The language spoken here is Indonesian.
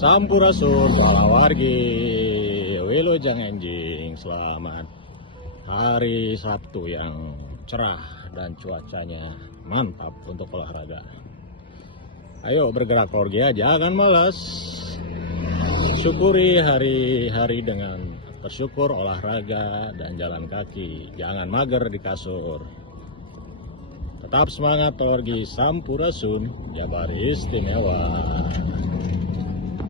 Sampurasun walawargi wilujeng enjing. Selamat hari Sabtu yang cerah dan cuacanya mantap untuk olahraga. Ayo bergerak keluarga, jangan malas. Syukuri hari-hari dengan bersyukur, olahraga dan jalan kaki. Jangan mager di kasur. Tetap semangat keluarga. Sampurasun, Jabar istimewa.